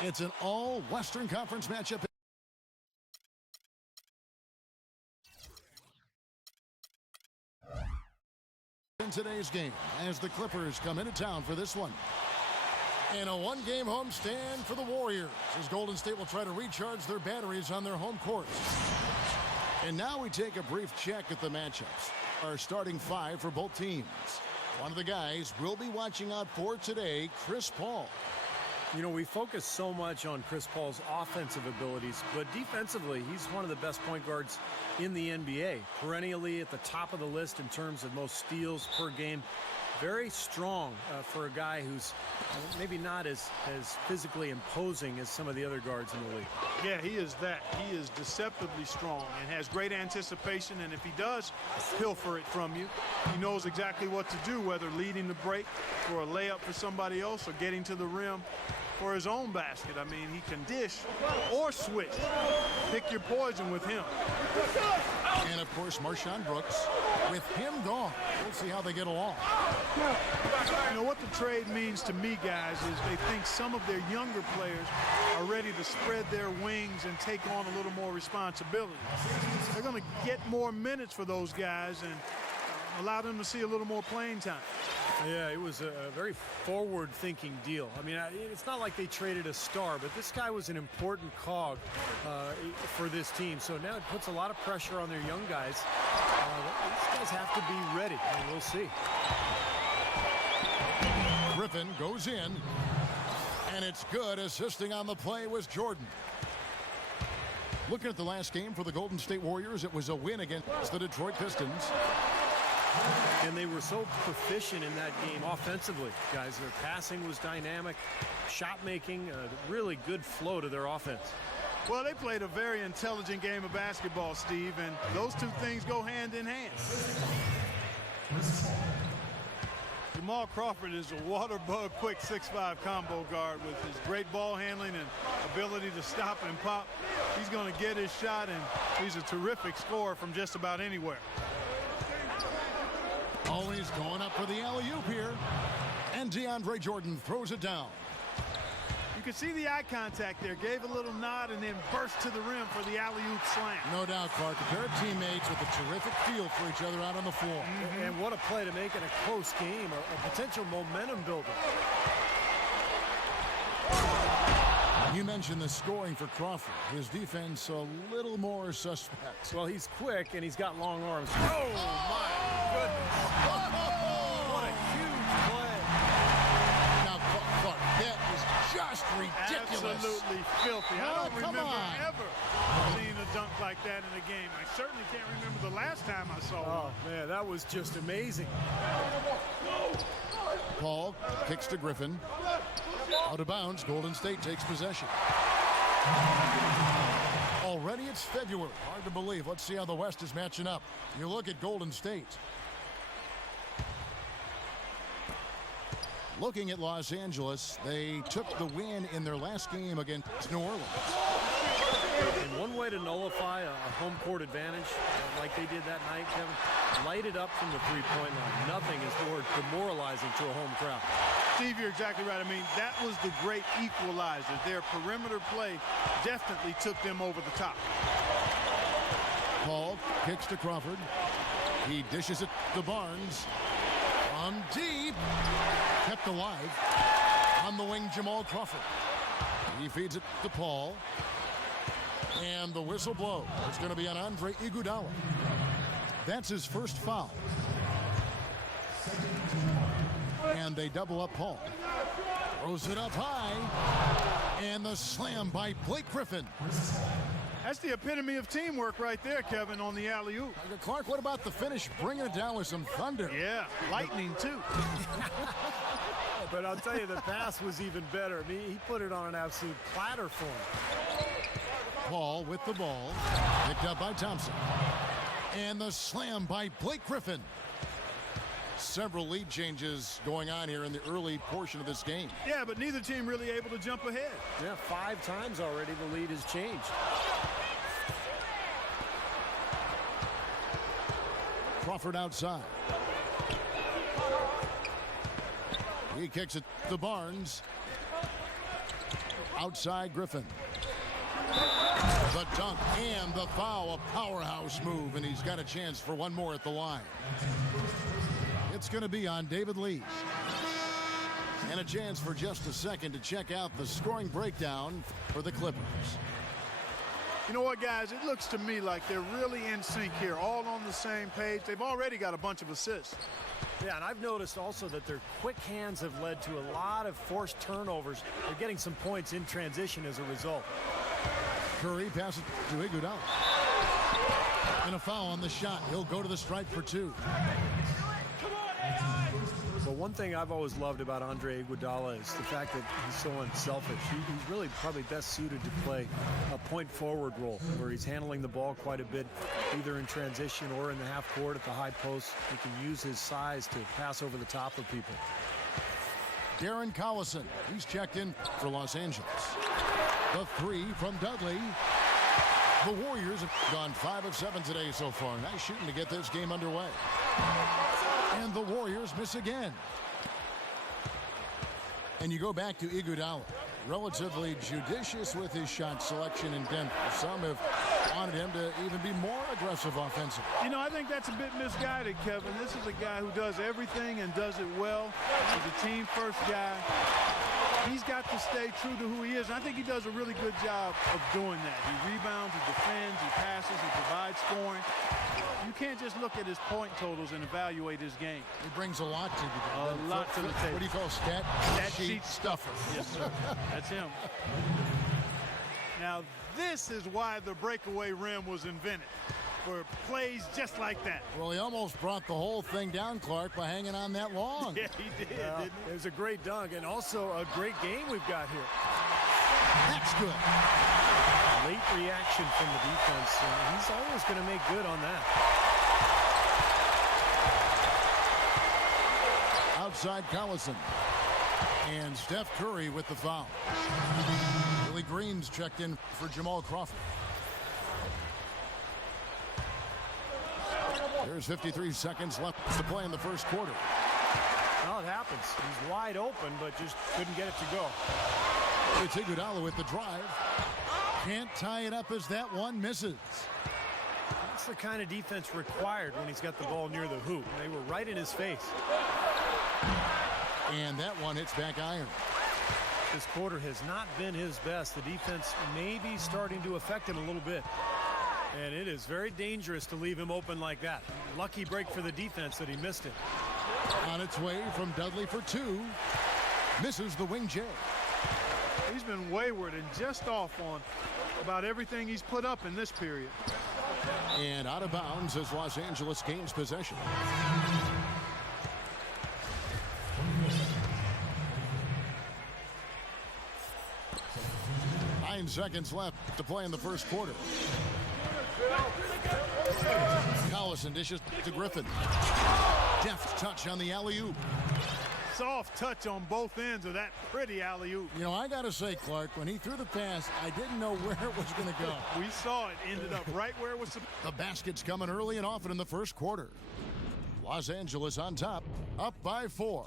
It's an all-Western Conference matchup. In today's game, as the Clippers come into town for this one. And a one-game homestand for the Warriors, as Golden State will try to recharge their batteries on their home court. And now we take a brief check at the matchups. Our starting five for both teams. One of the guys we'll be watching out for today, Chris Paul. You know, we focus so much on Chris Paul's offensive abilities, but defensively, he's one of the best point guards in the NBA. Perennially at the top of the list in terms of most steals per game. Very strong for a guy who's maybe not as physically imposing as some of the other guards in the league. Yeah, he is that. He is deceptively strong and has great anticipation, and if he does pilfer it from you, he knows exactly what to do, whether leading the break for a layup for somebody else or getting to the rim for his own basket. I mean, he can dish or switch. Pick your poison with him. And, of course, Marshawn Brooks. With him gone, we'll see how they get along. You know, what the trade means to me, guys, is they think some of their younger players are ready to spread their wings and take on a little more responsibility. They're going to get more minutes for those guys and allow them to see a little more playing time. Yeah, it was a very forward-thinking deal. I mean, it's not like they traded a star, but this guy was an important cog for this team. So now it puts a lot of pressure on their young guys. These guys have to be ready, and we'll see. Griffin goes in, and it's good. Assisting on the play was Jordan. Looking at the last game for the Golden State Warriors, it was a win against the Detroit Pistons. And they were so proficient in that game offensively, guys. Their passing was dynamic, shot making, really good flow to their offense. Well, they played a very intelligent game of basketball, Steve, and those two things go hand in hand. Jamal Crawford is a water bug quick 6'5" combo guard with his great ball handling and ability to stop and pop. He's going to get his shot, and he's a terrific scorer from just about anywhere. Always going up for the alley-oop here. And DeAndre Jordan throws it down. You can see the eye contact there. Gave a little nod and then burst to the rim for the alley-oop slam. No doubt, Clark. A pair of teammates with a terrific feel for each other out on the floor. And what a play to make in a close game, a potential momentum builder. You mentioned the scoring for Crawford. His defense a little more suspect. Well, he's quick and he's got long arms. Oh, my goodness. What a huge play. Now, Clark, that is just ridiculous. Absolutely filthy. I don't remember ever seeing a dunk like that in a game. I certainly can't remember the last time I saw one. Oh, man, that was just amazing. Paul kicks to Griffin. Out of bounds, Golden State takes possession. Already it's February. Hard to believe. Let's see how the West is matching up. You look at Golden State. Looking at Los Angeles, they took the win in their last game against New Orleans. And one way to nullify a home court advantage, like they did that night, Kevin, light it up from the three-point line. Nothing is more demoralizing to a home crowd. Steve, you're exactly right. I mean, that was the great equalizer. Their perimeter play definitely took them over the top. Paul kicks to Crawford. He dishes it to Barnes. From deep. Kept alive. On the wing, Jamal Crawford. He feeds it to Paul. And the whistle blows. It's going to be on Andre Iguodala. That's his first foul. And they double up Paul. Throws it up high. And the slam by Blake Griffin. That's the epitome of teamwork right there, Kevin, on the alley-oop. Clark, what about the finish? Bringing it down with some thunder. Yeah, lightning, too. But I'll tell you, the pass was even better. I mean, he put it on an absolute platter for him. Paul with the ball. Picked up by Thompson. And the slam by Blake Griffin. Several lead changes going on here in the early portion of this game. Yeah, but neither team really able to jump ahead. Yeah, 5 times already the lead has changed. Crawford outside. He kicks it to Barnes. Outside Griffin. The dunk and the foul, a powerhouse move, and he's got a chance for one more at the line. It's going to be on David Lee. And a chance for just a second to check out the scoring breakdown for the Clippers. You know what, guys? It looks to me like they're really in sync here, all on the same page. They've already got a bunch of assists. Yeah, and I've noticed also that their quick hands have led to a lot of forced turnovers. They're getting some points in transition as a result. Curry passes to Iguodala. And a foul on the shot. He'll go to the stripe for two. But one thing I've always loved about Andre Iguodala is the fact that he's so unselfish. He's really probably best suited to play a point forward role where he's handling the ball quite a bit, either in transition or in the half court at the high post. He can use his size to pass over the top of people. Darren Collison, he's checked in for Los Angeles. The three from Dudley. The Warriors have gone 5 of 7 today so far. Nice shooting to get this game underway. And the Warriors miss again. And you go back to Iguodala. Relatively judicious with his shot selection in Denver. Some have wanted him to even be more aggressive offensively. You know, I think that's a bit misguided, Kevin. This is a guy who does everything and does it well. He's a team-first guy. He's got to stay true to who he is. And I think he does a really good job of doing that. He rebounds, he defends, he passes, he provides scoring. You can't just look at his point totals and evaluate his game. He brings a lot to the A lot to the table. What do you call stat sheet stuffer? Yes, sir. That's him. Now, this is why the breakaway rim was invented. For plays just like that. Well, he almost brought the whole thing down, Clark, by hanging on that long. Yeah, he did, didn't he? It was a great dunk and also a great game we've got here. That's good. Late reaction from the defense, and he's always going to make good on that. Outside Collison. And Steph Curry with the foul. Willie Green's checked in for Jamal Crawford. There's 53 seconds left to play in the first quarter. Well, it happens. He's wide open, but just couldn't get it to go. It's Iguodala with the drive. Can't tie it up as that one misses. That's the kind of defense required when he's got the ball near the hoop. They were right in his face. And that one hits back iron. This quarter has not been his best. The defense may be starting to affect him a little bit. And it is very dangerous to leave him open like that. Lucky break for the defense that he missed it. On its way from Dudley for two. Misses the wing J. He's been wayward and just off on about everything he's put up in this period. And out of bounds as Los Angeles gains possession. Nine seconds left to play in the first quarter. Collison dishes to Griffin. Deft touch on the alley-oop. Soft touch on both ends of that pretty alley-oop. You know, I got to say, Clark, when he threw the pass, I didn't know where it was going to go. We saw it ended up right where it was. The basket's coming early and often in the first quarter. Los Angeles on top, up by 4.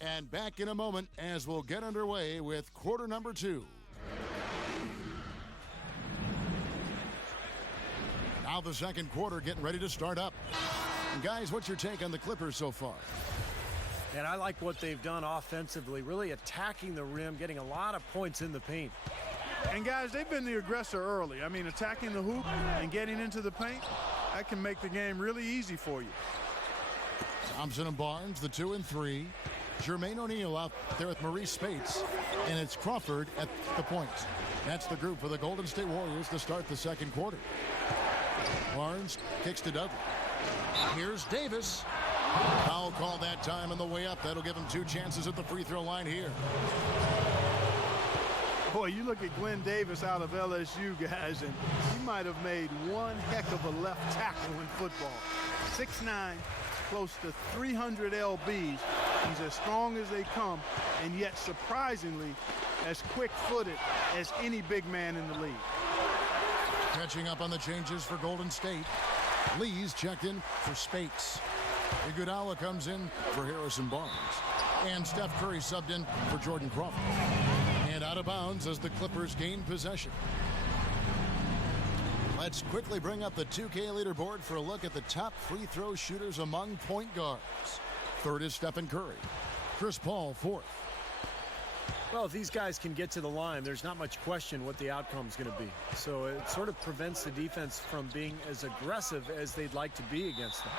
And back in a moment as we'll get underway with quarter number 2. Now the second quarter getting ready to start up. And guys, what's your take on the Clippers so far? And I like what they've done offensively, really attacking the rim, getting a lot of points in the paint. And guys, they've been the aggressor early. I mean, attacking the hoop and getting into the paint, that can make the game really easy for you. Thompson and Barnes, the 2 and 3. Jermaine O'Neal out there with Maurice Spates. And it's Crawford at the point. That's the group for the Golden State Warriors to start the second quarter. Barnes kicks to Dudley. Here's Davis. Foul call that time on the way up. That'll give him 2 chances at the free throw line here. Boy, you look at Glenn Davis out of LSU, guys, and he might have made one heck of a left tackle in football. 6'9", close to 300 lbs. He's as strong as they come, and yet surprisingly as quick-footed as any big man in the league. Catching up on the changes for Golden State. Lee's checked in for Spates. Iguodala comes in for Harrison Barnes. And Steph Curry subbed in for Jordan Crawford. And out of of bounds as the Clippers gain possession. Let's quickly bring up the 2K leaderboard for a look at the top free throw shooters among point guards. Third is Stephen Curry. Chris Paul, fourth. Well, if these guys can get to the line, there's not much question what the outcome is going to be. So it sort of prevents the defense from being as aggressive as they'd like to be against them.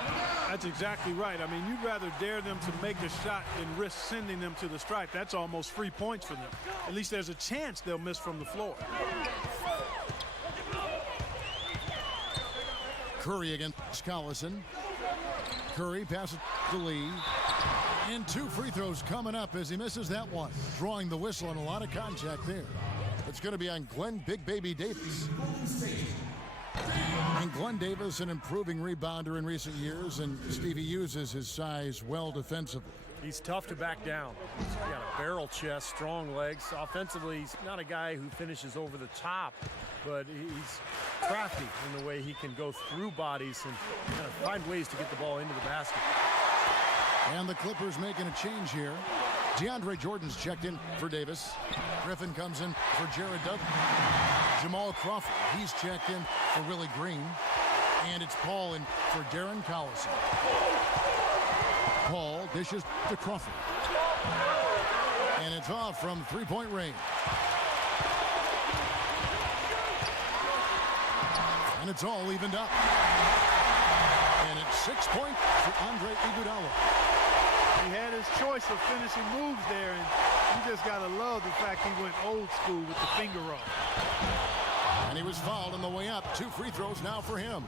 That's exactly right. I mean, you'd rather dare them to make a shot than risk sending them to the stripe. That's almost free points for them. At least there's a chance they'll miss from the floor. Curry against Collison. Curry passes to Lee. And 2 free throws coming up as he misses that one. Drawing the whistle and a lot of contact there. It's going to be on Glenn Big Baby Davis. And Glenn Davis, an improving rebounder in recent years, and Stevie uses his size well defensively. He's tough to back down. He's got a barrel chest, strong legs. Offensively, he's not a guy who finishes over the top, but he's crafty in the way he can go through bodies and kind of find ways to get the ball into the basket. And the Clippers making a change here. DeAndre Jordan's checked in for Davis. Griffin comes in for Jared Dudley. Jamal Crawford, he's checked in for Willie Green. And it's Paul in for Darren Collison. Paul dishes to Crawford. And it's off from three-point range. And it's all evened up. And it's 6 points for Andre Iguodala. He had his choice of finishing moves there, and you just got to love the fact he went old school with the finger roll. And he was fouled on the way up. 2 free throws now for him.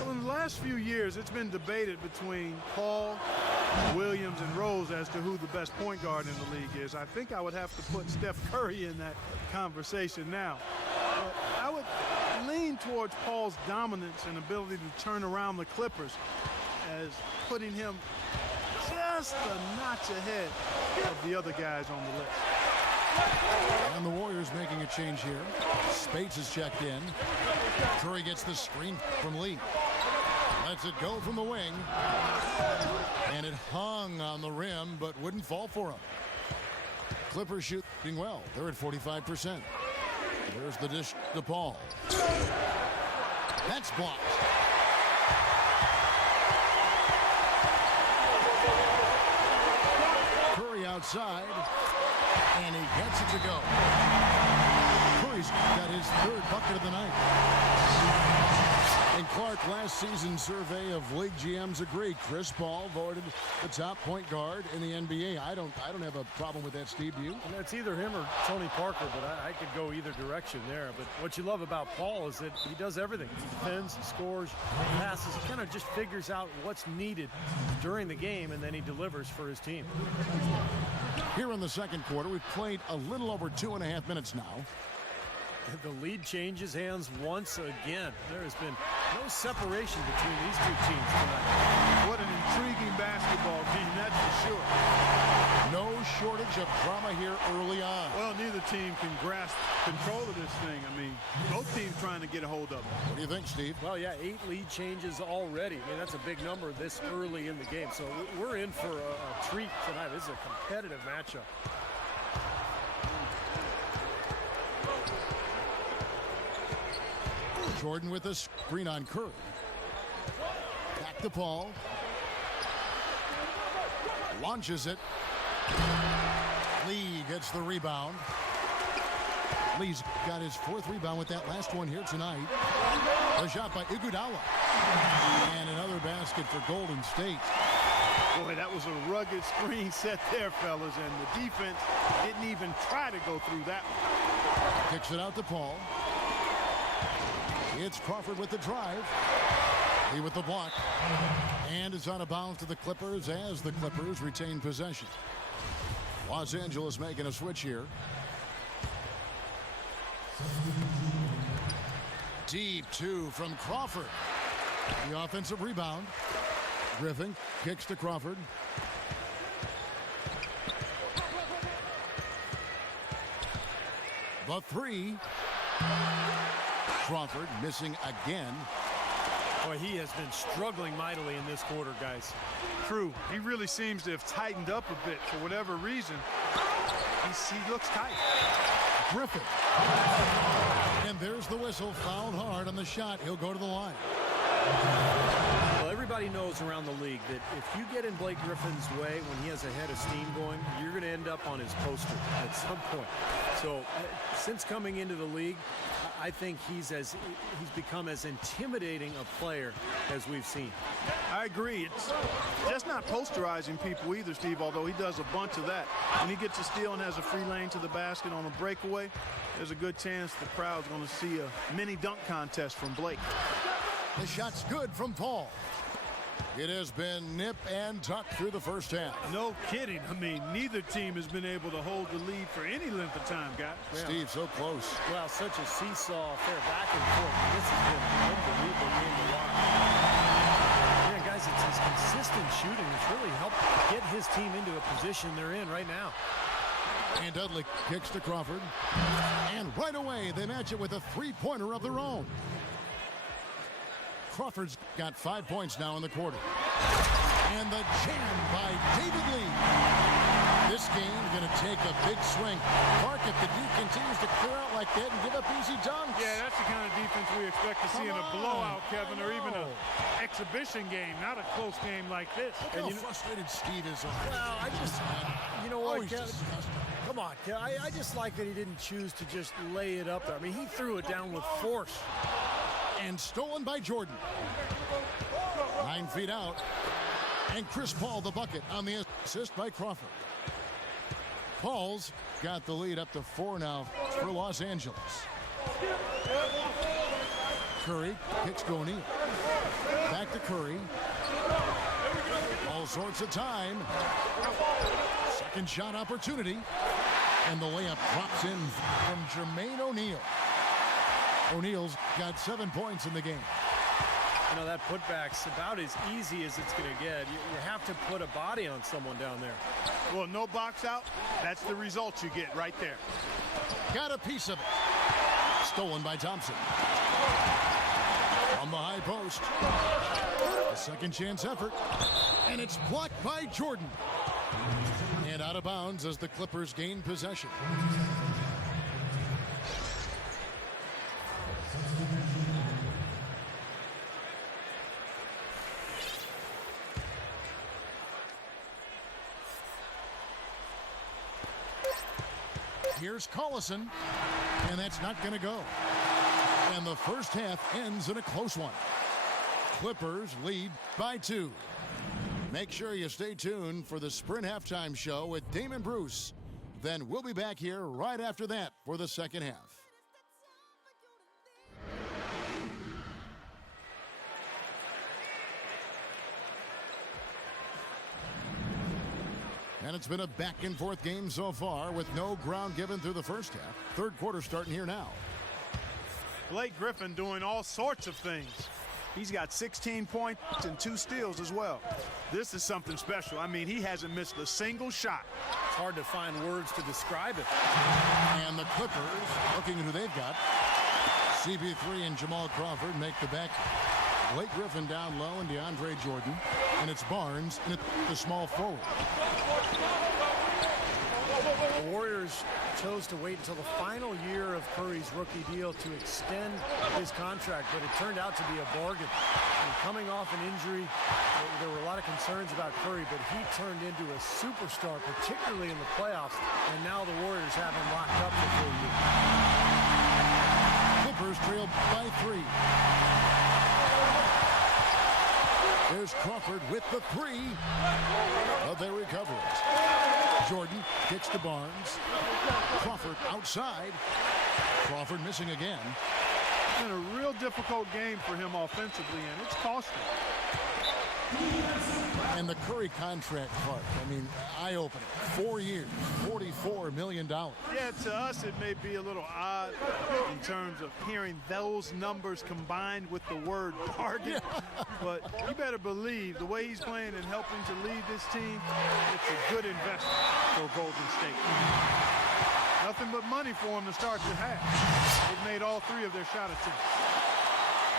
Well, in the last few years, it's been debated between Paul, Williams, and Rose as to who the best point guard in the league is. I think I would have to put Steph Curry in that conversation now. I would lean towards Paul's dominance and ability to turn around the Clippers as putting him just a notch ahead of the other guys on the list. And the Warriors making a change here. Spates is checked in. Curry gets the screen from Lee. Lets it go from the wing. And it hung on the rim, but wouldn't fall for him. Clippers shooting well. They're at 45%. There's the dish to Paul. That's blocked. Curry outside, and he gets it to go. Curry's got his 3rd bucket of the night. And Clark, last season's survey of league GMs agree. Chris Paul voted the top point guard in the NBA. I don't have a problem with that, Steve. Do you? And it's either him or Tony Parker, but I could go either direction there. But what you love about Paul is that he does everything. He defends, he scores, he passes. He kind of just figures out what's needed during the game, and then he delivers for his team. Here in the second quarter, we've played a little over 2.5 minutes now. The lead changes hands once again. There has been no separation between these two teams tonight. What an intriguing basketball game, that's for sure. No shortage of drama here early on. Well, neither team can grasp control of this thing. I mean, both teams trying to get a hold of it. What do you think, Steve? Well, yeah, 8 lead changes already. I mean, that's a big number this early in the game. So we're in for a treat tonight. This is a competitive matchup. Jordan with a screen on Curry. Back to Paul. Launches it. Lee gets the rebound. Lee's got his 4th rebound with that last one here tonight. A shot by Iguodala. And another basket for Golden State. Boy, that was a rugged screen set there, fellas, and the defense didn't even try to go through that one. Kicks it out to Paul. It's Crawford with the drive. He with the block. And it's out of bounds to the Clippers as the Clippers retain possession. Los Angeles making a switch here. Deep 2 from Crawford. The offensive rebound. Griffin kicks to Crawford. The 3. Crawford missing again. Boy, he has been struggling mightily in this quarter, guys. True. He really seems to have tightened up a bit for whatever reason. He he looks tight. Griffin. And there's the whistle. Fouled hard on the shot. He'll go to the line. Well, everybody knows around the league that if you get in Blake Griffin's way when he has a head of steam going, you're going to end up on his poster at some point. So since coming into the league, I think he's become as intimidating a player as we've seen. I agree. It's just not posterizing people either, Steve, although he does a bunch of that. When he gets a steal and has a free lane to the basket on a breakaway, there's a good chance the crowd's going to see a mini dunk contest from Blake. The shot's good from Paul. It has been nip and tuck through the first half. No kidding. I mean, neither team has been able to hold the lead for any length of time, guys. Steve, so close. Well, such a seesaw affair, back and forth. This has been an unbelievable game to watch. Yeah, guys, it's his consistent shooting that's really helped get his team into a position they're in right now. And Dudley kicks to Crawford. And right away, they match it with a three-pointer of their own. Crawford's got 5 points now in the quarter. And the jam by David Lee. This game's going to take a big swing. Clark, if the D continues to clear out like that and give up easy dunks. Yeah, that's the kind of defense we expect to see in a blowout, Kevin, or even an exhibition game, not a close game like this. Look how frustrated Steve is. Well, I just, you know what, Kevin? Disgusting. Come on, Kevin. I just like that he didn't choose to just lay it up there. I mean, he threw it down with force. And stolen by Jordan. 9 feet out. And Chris Paul the bucket on the assist by Crawford. Paul's got the lead up to 4 now for Los Angeles. Curry kicks to O'Neal. Back to Curry. All sorts of time. Second shot opportunity. And the layup drops in from Jermaine O'Neal. O'Neal's got 7 points in the game. You know, that putback's about as easy as it's going to get. You have to put a body on someone down there. Well, no box out. That's the result you get right there. Got a piece of it. Stolen by Thompson. From the high post. A second chance effort. And it's blocked by Jordan. And out of bounds as the Clippers gain possession. Here's Collison, and that's not going to go. And the first half ends in a close one. Clippers lead by 2. Make sure you stay tuned for the Sprint Halftime Show with Damon Bruce. Then we'll be back here right after that for the second half. And it's been a back-and-forth game so far with no ground given through the first half. Third quarter starting here now. Blake Griffin doing all sorts of things. He's got 16 points and 2 steals as well. This is something special. I mean, he hasn't missed a single shot. It's hard to find words to describe it. And the Clippers, looking at who they've got. CP3 and Jamal Crawford make the back. Blake Griffin down low and DeAndre Jordan. And it's Barnes and the small forward. The Warriors chose to wait until the final year of Curry's rookie deal to extend his contract, but it turned out to be a bargain. And coming off an injury, there were a lot of concerns about Curry, but he turned into a superstar, particularly in the playoffs, and now the Warriors have him locked up for 4 years. Clippers trail by 3. There's Crawford with the 3, but they recover it. Jordan kicks to Barnes. Crawford outside. Crawford missing again. It's been a real difficult game for him offensively, and it's cost him. And the Curry contract part, I mean, eye-opening. 4 years, $44 million. Yeah, to us it may be a little odd in terms of hearing those numbers combined with the word bargain. But you better believe the way he's playing and helping to lead this team, it's a good investment for Golden State. Nothing but money for him to start the half. They've made all 3 of their shot attempts.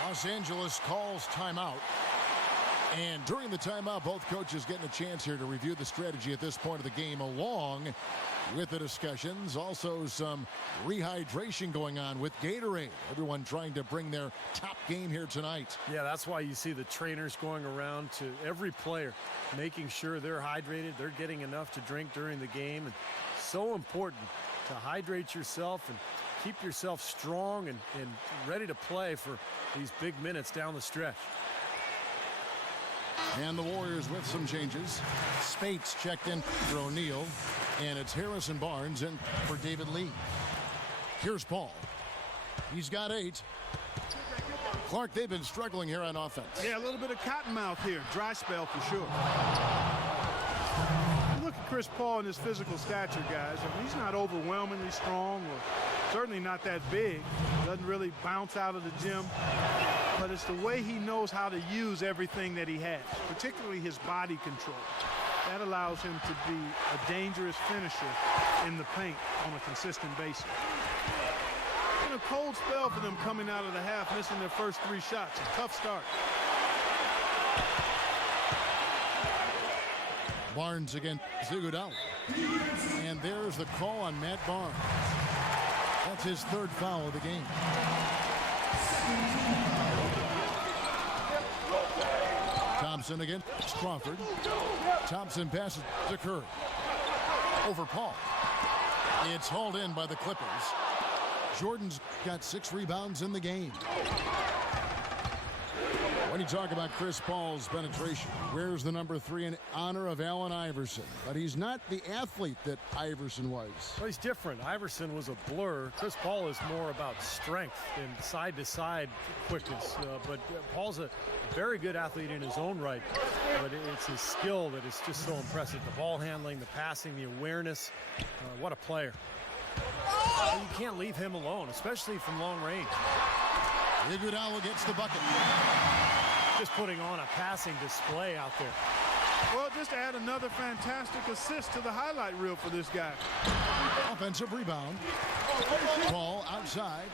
Los Angeles calls timeout. And during the timeout, both coaches getting a chance here to review the strategy at this point of the game, along with the discussions. Also some rehydration going on with Gatorade. Everyone trying to bring their top game here tonight. Yeah, that's why you see the trainers going around to every player, making sure they're hydrated, they're getting enough to drink during the game. And so important to hydrate yourself and keep yourself strong and ready to play for these big minutes down the stretch. And the Warriors with some changes. Spates checked in for O'Neal. And it's Harrison Barnes in for David Lee. Here's Paul. He's got 8. Clark, they've been struggling here on offense. Yeah, a little bit of cottonmouth here. Dry spell for sure. Look at Chris Paul and his physical stature, guys. I mean, he's not overwhelmingly strong or certainly not that big. Doesn't really bounce out of the gym. But it's the way he knows how to use everything that he has, particularly his body control. That allows him to be a dangerous finisher in the paint on a consistent basis. Been a cold spell for them coming out of the half, missing their first 3 shots. A tough start. Barnes against Iguodala. And there's the call on Matt Barnes. That's his 3rd foul of the game. Thompson against Crawford. Thompson passes to Curry. Over Paul. It's hauled in by the Clippers. Jordan's got 6 rebounds in the game. When you talk about Chris Paul's penetration, wears the number 3 in honor of Allen Iverson. But he's not the athlete that Iverson was. Well, he's different. Iverson was a blur. Chris Paul is more about strength and side-to-side quickness. But Paul's a very good athlete in his own right. But it's his skill that is just so impressive. The ball handling, the passing, the awareness. What a player. Well, you can't leave him alone, especially from long range. Iguodala gets the bucket. Just putting on a passing display out there. Well, just to add another fantastic assist to the highlight reel for this guy. Offensive rebound. Ball outside.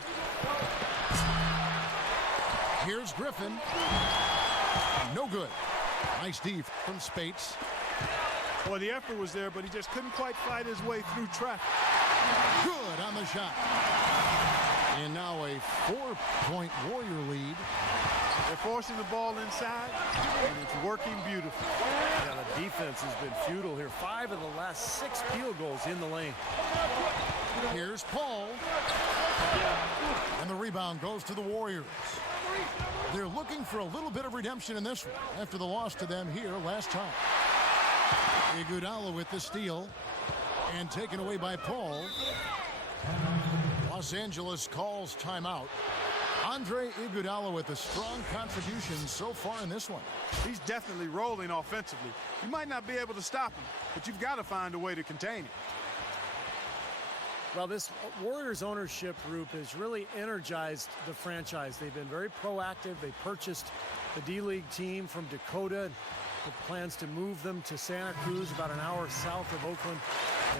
Here's Griffin. No good. Nice D from Spates. Well, the effort was there, but he just couldn't quite fight his way through traffic. Good on the shot. And now a 4-point Warrior lead. They're forcing the ball inside, and it's working beautifully. Yeah, the defense has been futile here. 5 of the last 6 field goals in the lane. Here's Paul. And the rebound goes to the Warriors. They're looking for a little bit of redemption in this one after the loss to them here last time. Iguodala with the steal and taken away by Paul. Los Angeles calls timeout. Andre Iguodala with a strong contribution so far in this one. He's definitely rolling offensively. You might not be able to stop him, but you've got to find a way to contain him. Well, this Warriors ownership group has really energized the franchise. They've been very proactive. They purchased the D-League team from Dakota with plans to move them to Santa Cruz, about an hour south of Oakland.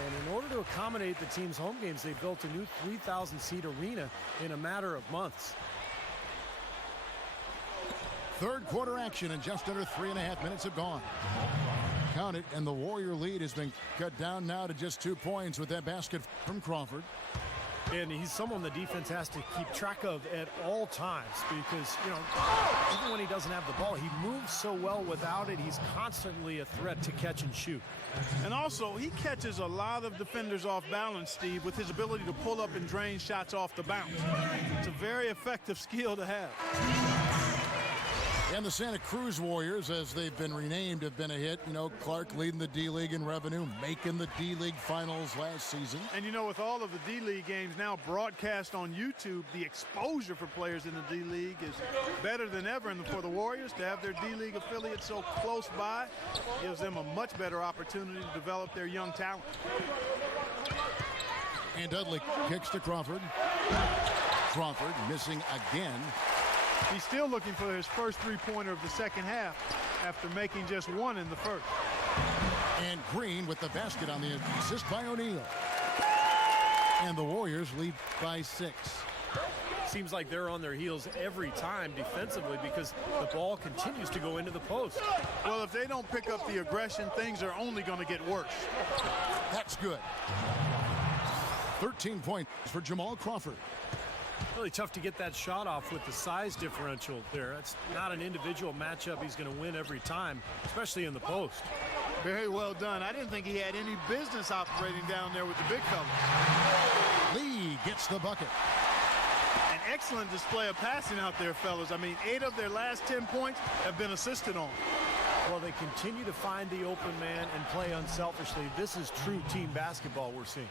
And in order to accommodate the team's home games, they built a new 3,000-seat arena in a matter of months. 3rd quarter action, and just under 3.5 minutes have gone. Count it, and the Warrior lead has been cut down now to just 2 points with that basket from Crawford. And he's someone the defense has to keep track of at all times because, you know, even when he doesn't have the ball, he moves so well without it. He's constantly a threat to catch and shoot. And also, he catches a lot of defenders off balance, Steve, with his ability to pull up and drain shots off the bounce. It's a very effective skill to have. And the Santa Cruz Warriors, as they've been renamed, have been a hit. You know, Clark leading the D-League in revenue, making the D-League finals last season. And, you know, with all of the D-League games now broadcast on YouTube, the exposure for players in the D-League is better than ever. And for the Warriors to have their D-League affiliate so close by gives them a much better opportunity to develop their young talent. And Dudley kicks to Crawford. Crawford missing again. He's still looking for his first 3-pointer of the second half after making just 1 in the first. And Green with the basket on the assist by O'Neal. And the Warriors lead by 6. Seems like they're on their heels every time defensively because the ball continues to go into the post. Well, if they don't pick up the aggression, things are only going to get worse. That's good. 13 points for Jamal Crawford. Really tough to get that shot off with the size differential there. That's not an individual matchup he's going to win every time, especially in the post. Very well done. I didn't think he had any business operating down there with the big fella. Lee gets the bucket. An excellent display of passing out there, fellas. I mean, 8 of their last 10 points have been assisted on. Well, they continue to find the open man and play unselfishly. This is true team basketball we're seeing.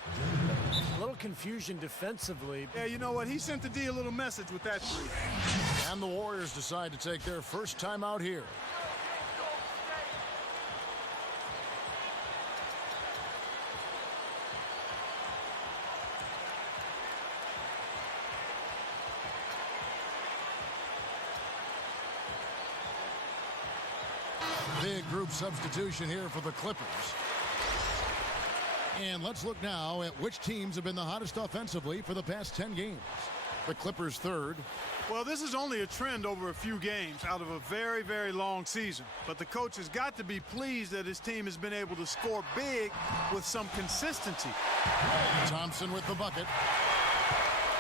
A little confusion defensively. Yeah, you know what? He sent the D a little message with that three. And the Warriors decide to take their first time out here. Big group substitution here for the Clippers. And let's look now at which teams have been the hottest offensively for the past 10 games. The Clippers third. Well, this is only a trend over a few games out of a very, very long season. But the coach has got to be pleased that his team has been able to score big with some consistency. Thompson with the bucket.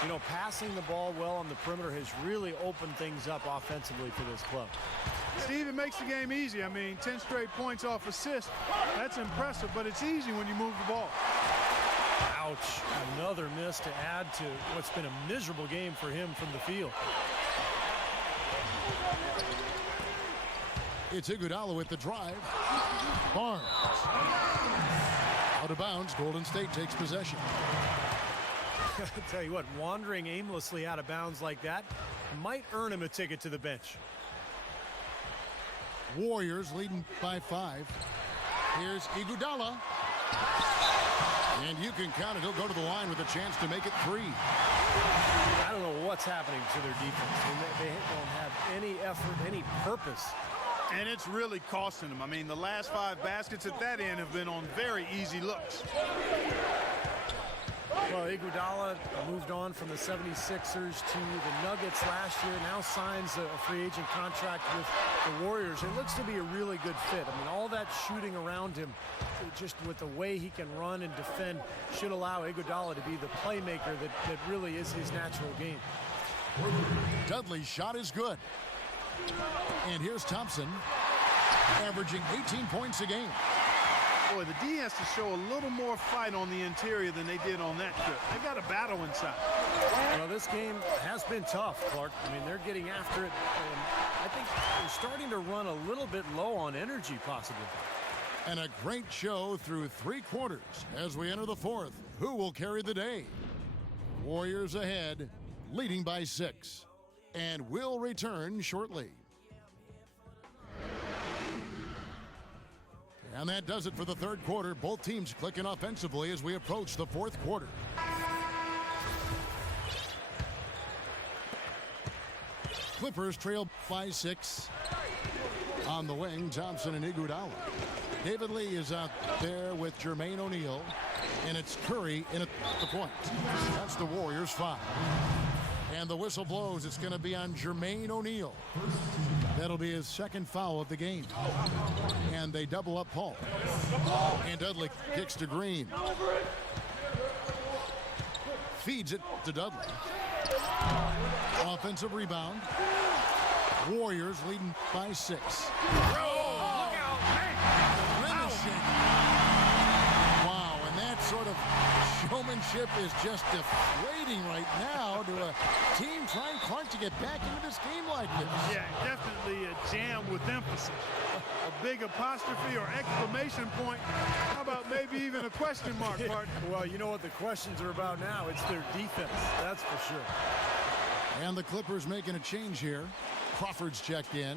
You know, passing the ball well on the perimeter has really opened things up offensively for this club. Steve, it makes the game easy. I mean, 10 straight points off assists. That's impressive, but it's easy when you move the ball. Ouch. Another miss to add to what's been a miserable game for him from the field. It's Iguodala with the drive. Barnes. Out of bounds. Golden State takes possession. I tell you what, wandering aimlessly out of bounds like that might earn him a ticket to the bench. Warriors leading by 5. Here's Iguodala. And you can count it. He'll go to the line with a chance to make it 3. I don't know what's happening to their defense. They don't have any effort, any purpose. And it's really costing them. I mean, the last 5 baskets at that end have been on very easy looks. Well, Iguodala moved on from the 76ers to the Nuggets last year, now signs a free agent contract with the Warriors. It looks to be a really good fit. I mean, all that shooting around him, just with the way he can run and defend, should allow Iguodala to be the playmaker that really is his natural game. Dudley's shot is good. And here's Thompson, averaging 18 points a game. Boy, the D has to show a little more fight on the interior than they did on that trip. They got a battle inside. Well, this game has been tough, Clark. I mean, they're getting after it, and I think they're starting to run a little bit low on energy, possibly. And a great show through 3 quarters as we enter the 4th. Who will carry the day? Warriors ahead, leading by 6. And we'll return shortly. And that does it for the 3rd quarter. Both teams clicking offensively as we approach the 4th quarter. Clippers trail by 6. On the wing, Thompson and Iguodala. David Lee is out there with Jermaine O'Neal. And it's Curry in at the point. That's the Warriors' foul. And the whistle blows. It's going to be on Jermaine O'Neal. That'll be his 2nd foul of the game. And they double up Paul. And Dudley kicks to Green. Feeds it to Dudley. Offensive rebound. Warriors leading by 6. Oh, look out! Wow, and that sort of showmanship is just deflating right now to a team trying Clark to get back into this game like this. Yeah, definitely a jam with emphasis. A big apostrophe or exclamation point. How about maybe even a question mark, partner? Well, you know what the questions are about now. It's their defense, that's for sure. And the Clippers making a change here. Crawford's checked in.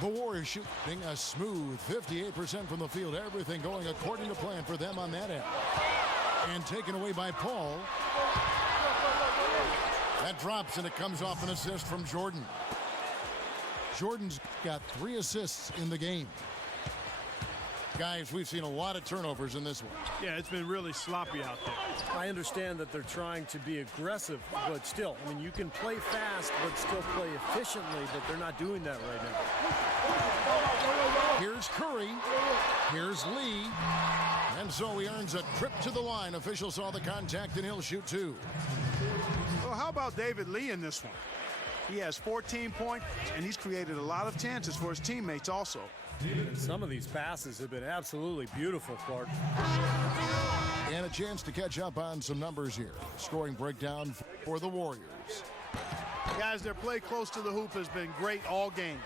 The Warriors shooting a smooth 58% from the field. Everything going according to plan for them on that end. And taken away by Paul. That drops and it comes off an assist from Jordan. Jordan's got 3 assists in the game. Guys, we've seen a lot of turnovers in this one. Yeah, it's been really sloppy out there. I understand that they're trying to be aggressive, but still, I mean, you can play fast, but still play efficiently, but they're not doing that right now. Here's Curry. Here's Lee. And so he earns a trip to the line. Officials saw the contact, and he'll shoot two. Well, how about David Lee in this one? He has 14 points, and he's created a lot of chances for his teammates also. And some of these passes have been absolutely beautiful, Clark. And a chance to catch up on some numbers here. Scoring breakdown for the Warriors. Guys, their play close to the hoop has been great all game.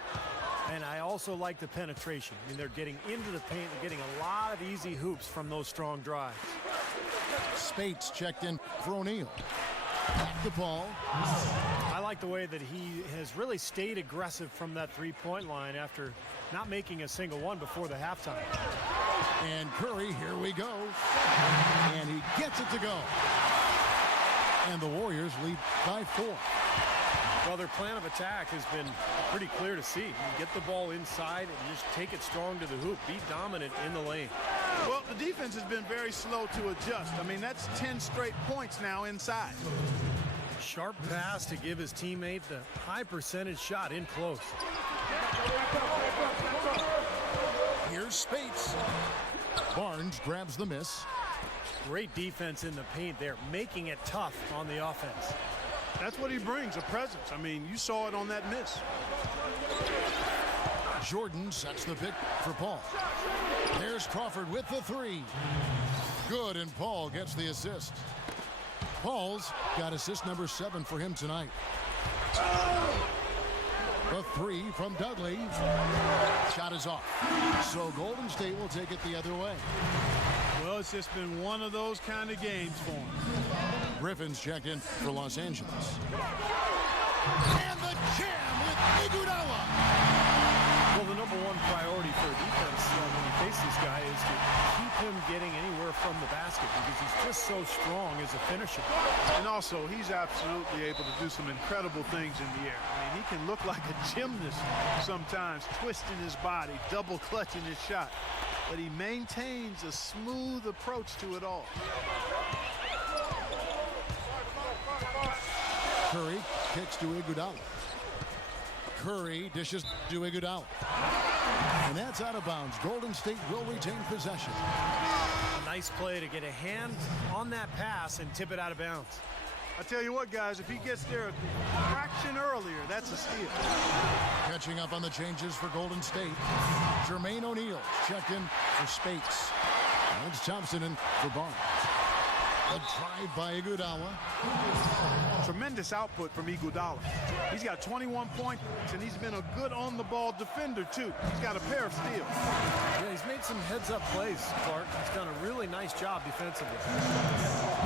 And I also like the penetration. I mean, they're getting into the paint. They're getting a lot of easy hoops from those strong drives. Spates checked in for O'Neal. Back to Paul. I like the way that he has really stayed aggressive from that three-point line after not making a single one before the halftime. And Curry, here we go. And he gets it to go. And the Warriors lead by 4. Well, their plan of attack has been pretty clear to see. You get the ball inside and just take it strong to the hoop. Be dominant in the lane. Well, the defense has been very slow to adjust. I mean, that's 10 straight points now inside. Sharp pass to give his teammate the high percentage shot in close. Here's Spates. Barnes grabs the miss. Great defense in the paint there, making it tough on the offense. That's what he brings, a presence. I mean, you saw it on that miss. Jordan sets the pick for Paul. There's Crawford with the three. Good, and Paul gets the assist. Paul's got assist number 7 for him tonight. The three from Dudley. Shot is off. So Golden State will take it the other way. Well, it's just been one of those kind of games for him. Griffin's checked in for Los Angeles. And the jam with Iguodala. Well, the number one priority for a defense when you face this guy is to keep him getting anywhere from the basket because he's just so strong as a finisher. And also, he's absolutely able to do some incredible things in the air. I mean, he can look like a gymnast sometimes, twisting his body, double clutching his shot. But he maintains a smooth approach to it all. Curry kicks to Iguodala. Curry dishes to Iguodala. And that's out of bounds. Golden State will retain possession. A nice play to get a hand on that pass and tip it out of bounds. I tell you what, guys, if he gets there a fraction earlier, that's a steal. Catching up on the changes for Golden State. Jermaine O'Neal checked in for Spates. And it's Thompson in for Barnes. A drive by Iguodala. Tremendous output from Iguodala. He's got 21 points, and he's been a good on-the-ball defender, too. He's got a pair of steals. Yeah, he's made some heads-up plays, Clark. He's done a really nice job defensively.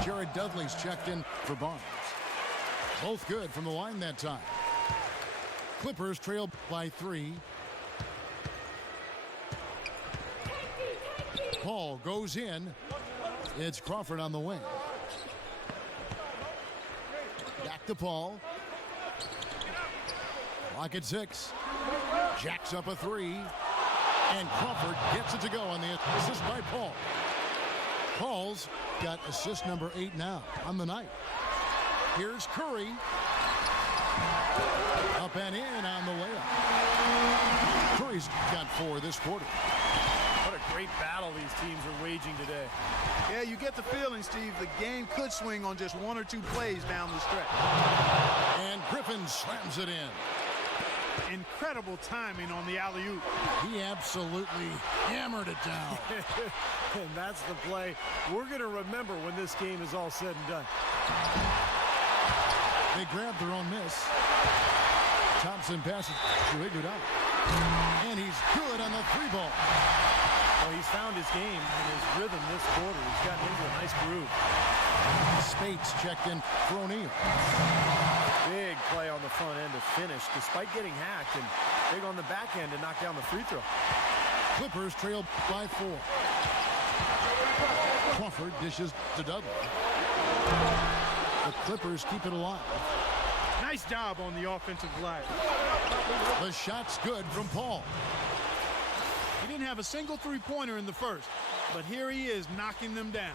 Jared Dudley's checked in for Barnes. Both good from the line that time. Clippers trail by 3. Paul goes in. It's Crawford on the wing. Back to Paul. Lock at 6. Jacks up a 3. And Crawford gets it to go on the assist by Paul. Paul's got assist number 8 now on the night. Here's Curry. Up and in on the layup. Curry's got 4 this quarter. What a great battle these teams are waging today. Yeah, you get the feeling, Steve, the game could swing on just 1 or 2 plays down the stretch. And Griffin slams it in. Incredible timing on the alley-oop. He absolutely hammered it down. And that's the play we're going to remember when this game is all said and done. They grabbed their own miss. Thompson passes to Iguodala. And he's good on the 3-ball. Well, he's found his game and his rhythm this quarter. He's gotten into a nice groove. Spates checked in for O'Neal. Big play on the front end to finish, despite getting hacked, and big on the back end to knock down the free throw. Clippers trail by 4. Crawford dishes to Dudley. The Clippers keep it alive. Nice job on the offensive glass. The shot's good from Paul. He didn't have a single three-pointer in the first, but here he is knocking them down.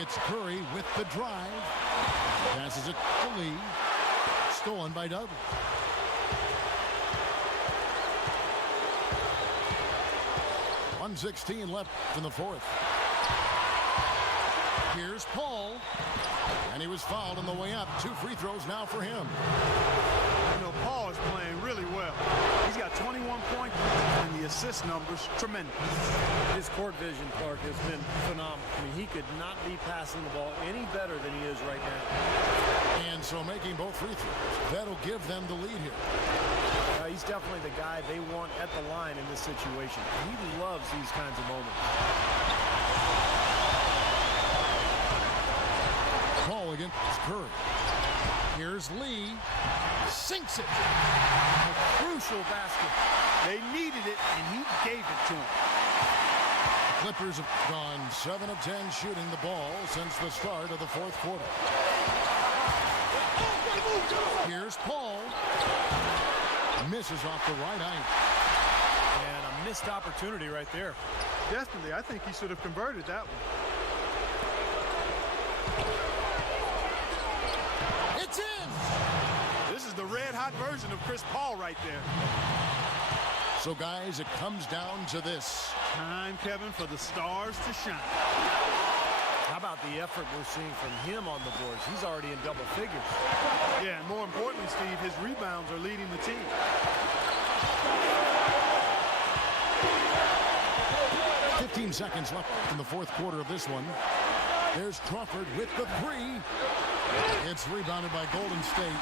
It's Curry with the drive. Passes it to Lee. Stolen by Dudley. .116 left in the fourth. Here's Paul. And he was fouled on the way up. 2 free throws now for him. You know, Paul is playing really well. He's got 21 points, and the assist numbers tremendous. His court vision, Clark, has been phenomenal. I mean, he could not be passing the ball any better than he is right now. And so making both free throws. That'll give them the lead here. He's definitely the guy they want at the line in this situation. He loves these kinds of moments. Paul against Curry. Here's Lee. Sinks it. A crucial basket. They needed it, and he gave it to him. Clippers have gone 7 of 10 shooting the ball since the start of the fourth quarter. Here's Paul. Misses off the right eye. And a missed opportunity right there. Definitely, I think he should have converted that one. It's in! This is the red-hot version of Chris Paul right there. So, guys, it comes down to this. Time, Kevin, for the stars to shine. How about the effort we're seeing from him on the boards? He's already in double figures. Yeah, and more importantly, Steve, his rebounds are leading the team. 15 seconds left in the fourth quarter of this one. There's Crawford with the three. It's rebounded by Golden State.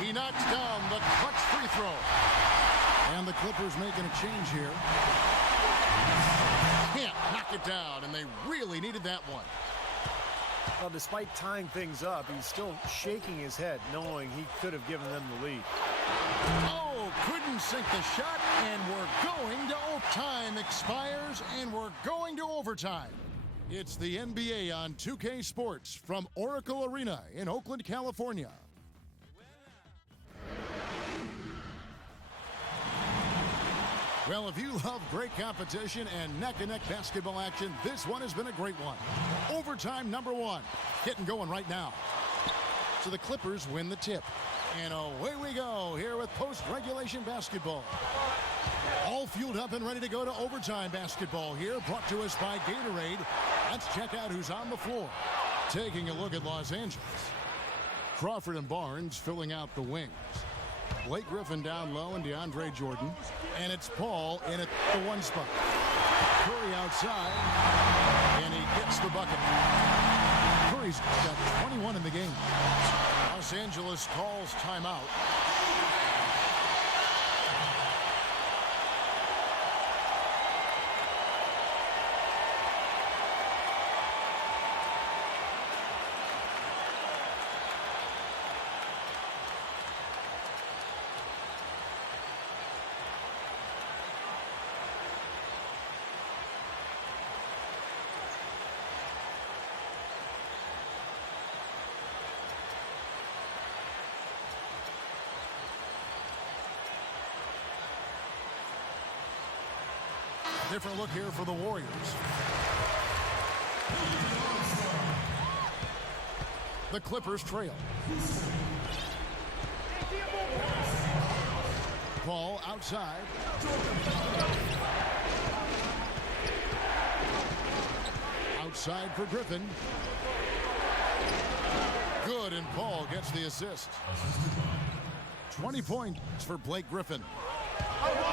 He knocks down the clutch free throw. And the Clippers making a change here. Can't knock it down, and they really needed that one. Well, despite tying things up, he's still shaking his head, knowing he could have given them the lead. Oh, couldn't sink the shot, and we're going to time expires, and we're going to overtime. It's the NBA on 2K Sports from Oracle Arena in Oakland, California. Well, if you love great competition and neck-and-neck basketball action, this one has been a great one. Overtime number 1. Getting going right now. So the Clippers win the tip. And away we go here with post-regulation basketball. All fueled up and ready to go to overtime basketball here, brought to us by Gatorade. Let's check out who's on the floor. Taking a look at Los Angeles. Crawford and Barnes filling out the wings. Blake Griffin down low and DeAndre Jordan. And it's Paul in at the 1 spot. Curry outside. And he gets the bucket. Curry's got 21 in the game. Los Angeles calls timeout. Different look here for the Warriors. The Clippers trail. Paul outside. Outside for Griffin. Good, and Paul gets the assist. 20 points for Blake Griffin.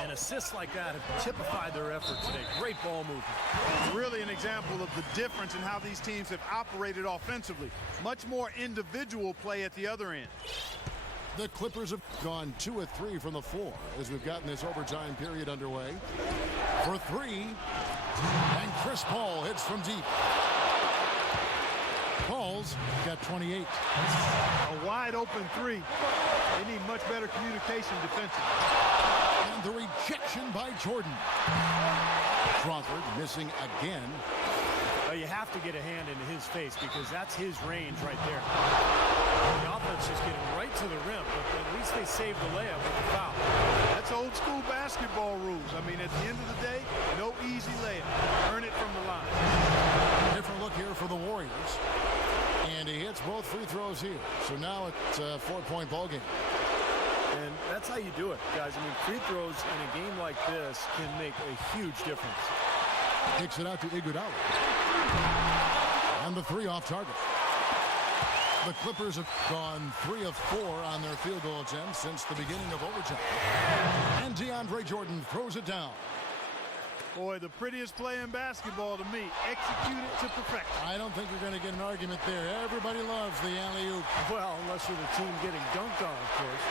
And assists like that have typified their effort today. Great ball movement. Really an example of the difference in how these teams have operated offensively. Much more individual play at the other end. The Clippers have gone 2 of 3 from the floor as we've gotten this overtime period underway. For 3, and Chris Paul hits from deep. Paul's got 28. A wide open 3. They need much better communication defensively. And the rejection by Jordan. Crawford missing again. You have to get a hand into his face because that's his range right there. The offense just getting right to the rim, but at least they saved the layup with the foul. That's old school basketball rules. I mean, at the end of the day, no easy layup. Earn it from the line. Different look here for the Warriors. And he hits both free throws here. So now it's a 4-point ball game. And that's how you do it, guys. I mean, free throws in a game like this can make a huge difference. Kicks it out to Iguodala. And the 3 off target. The Clippers have gone 3 of 4 on their field goal attempts since the beginning of overtime. And DeAndre Jordan throws it down. Boy, the prettiest play in basketball to me. Execute it to perfection. I don't think you're going to get an argument there. Everybody loves the alley-oop. Well, unless you're the team getting dunked on, of course.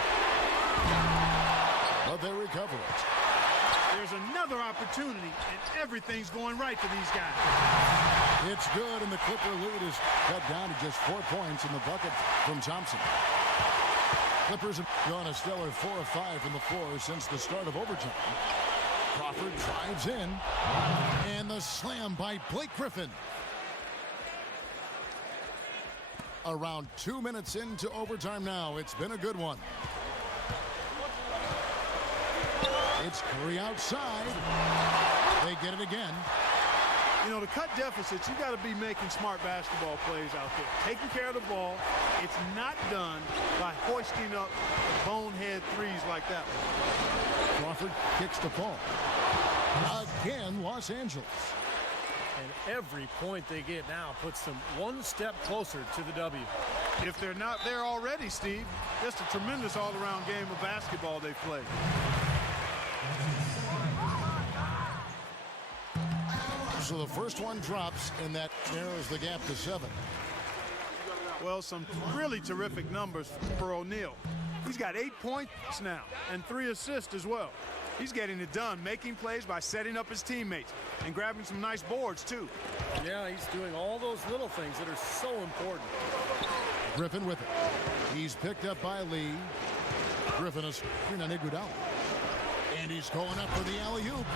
But they recover it. There's another opportunity, and everything's going right for these guys. It's good, and the Clipper lead is cut down to just 4 points in the bucket from Thompson. Clippers have gone a stellar 4 of 5 from the floor since the start of overtime. Crawford drives in, and the slam by Blake Griffin. Around 2 minutes into overtime now. It's been a good one. It's Curry outside. They get it again. You know, to cut deficits, you got to be making smart basketball plays out there. Taking care of the ball. It's not done by hoisting up bonehead threes like that one. Crawford kicks to Paul. Again, Los Angeles. And every point they get now puts them one step closer to the W. If they're not there already, Steve, just a tremendous all-around game of basketball they played. So the first one drops, and that narrows the gap to 7. Well, some really terrific numbers for O'Neal. He's got 8 points now and 3 assists as well. He's getting it done, making plays by setting up his teammates and grabbing some nice boards, too. Yeah, he's doing all those little things that are so important. Griffin with it. He's picked up by Lee. Griffin is screen on Iguodala. And he's going up for the alley-oop.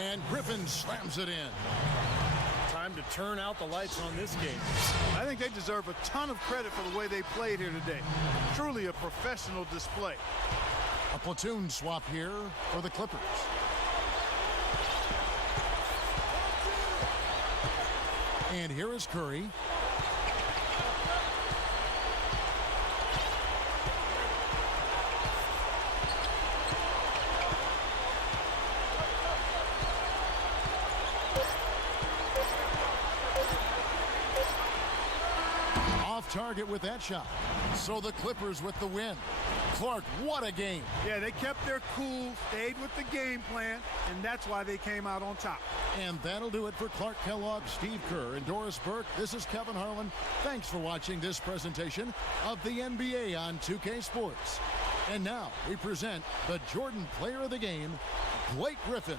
And Griffin slams it in. Time to turn out the lights on this game. I think they deserve a ton of credit for the way they played here today. Truly a professional display. A platoon swap here for the Clippers. And here is Curry. Off target with that shot. So the Clippers with the win. Clark, what a game. Yeah, they kept their cool, stayed with the game plan, and that's why they came out on top. And that'll do it for Clark Kellogg, Steve Kerr, and Doris Burke. This is Kevin Harlan. Thanks for watching this presentation of the NBA on 2K Sports. And now we present the Jordan Player of the Game, Blake Griffin.